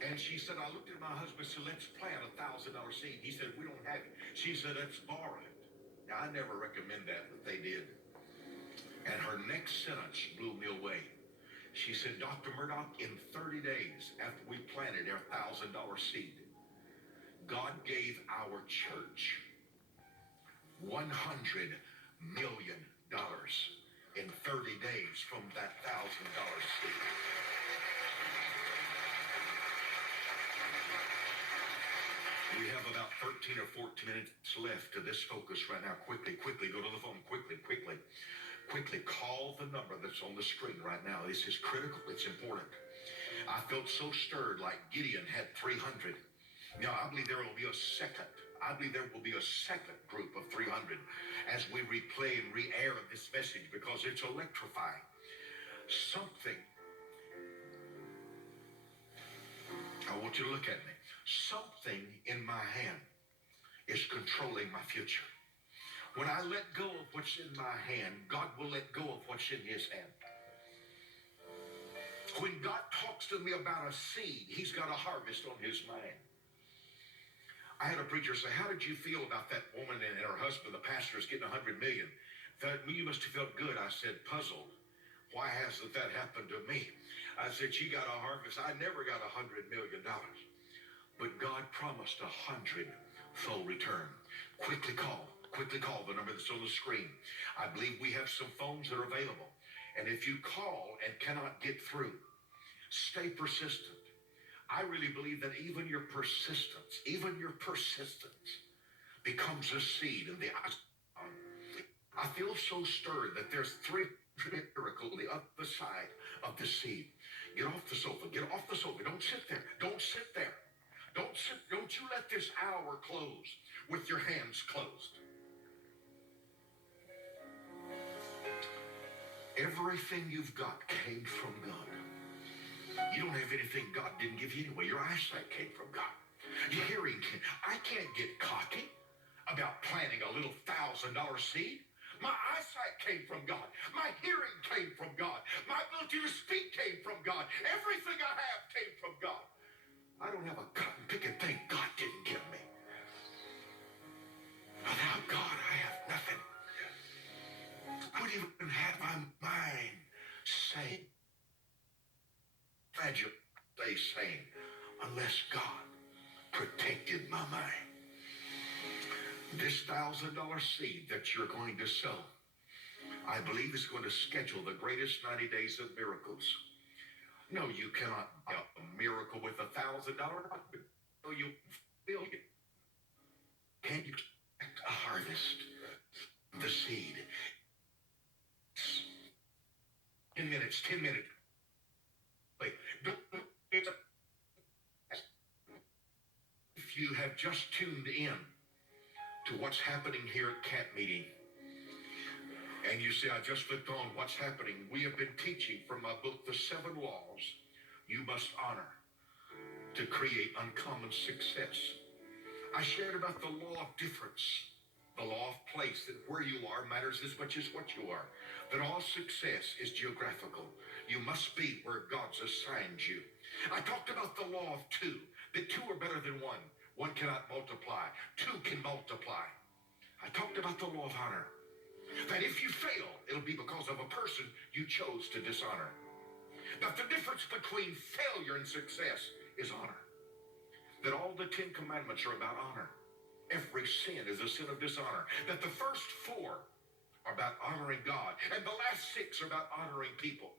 And she said, I looked at my husband and said, let's plant $1,000 seed. He said, we don't have it. She said, let's borrow it. Now, I never recommend that, but they did. And her next sentence blew me away. She said, Dr. Murdoch, in 30 days after we planted our $1,000 seed, God gave our church $100 million in 30 days from that $1,000 seed. We have about 13 or 14 minutes left to this focus right now. Quickly, go to the phone. Quickly, call the number that's on the screen right now. This is critical. It's important. I felt so stirred like Gideon had 300. Now, I believe there will be a second. I believe there will be a second group of 300 as we replay and re-air this message because it's electrifying. Something. I want you to look at me. Something in my hand is controlling my future. When I let go of what's in my hand, God will let go of what's in his hand. When God talks to me about a seed, he's got a harvest on his mind. I had a preacher say, how did you feel about that woman and her husband, the pastor, is getting $100 million? You must have felt good. I said, puzzled. Why hasn't that happened to me? I said, she got a harvest. I never got $100 million. But God promised 100-fold return. Quickly call the number that's on the screen. I believe we have some phones that are available. And if you call and cannot get through, stay persistent. I really believe that even your persistence becomes a seed in the eyes. I feel so stirred that there's 3 miracles on the other side of the seed. Get off the sofa. Don't sit there. Don't you let this hour close with your hands closed. Everything you've got came from God. You don't have anything God didn't give you anyway. Your eyesight came from God. Your hearing came. I can't get cocky about planting a little $1,000 seed. My eyesight came from God. My hearing came from God. My ability to speak came from God. Everything I have came from God. I don't have a cotton picking thing God didn't give me. Without God, I have nothing. I would even have my mind sane. Glad you stay sane unless God protected my mind. This $1,000 seed that you're going to sow, I believe is going to schedule the greatest 90 days of miracles. No, you cannot buy a miracle with $1,000. No, you feel it. Can you expect a harvest? The seed. 10 minutes. Wait, if you have just tuned in to what's happening here at camp meeting, and you say, I just flipped on what's happening. We have been teaching from my book, The 7 Laws You Must Honor to Create Uncommon Success. I shared about the law of difference, the law of place, that where you are matters as much as what you are, that all success is geographical. You must be where God's assigned you. I talked about the law of 2, that 2 are better than 1. 1 cannot multiply. 2 can multiply. I talked about the law of honor, that if you fail, it'll be because of a person you chose to dishonor. That the difference between failure and success is honor. That all the 10 commandments are about honor. Every sin is a sin of dishonor. That the first 4 are about honoring God, and the last 6 are about honoring people.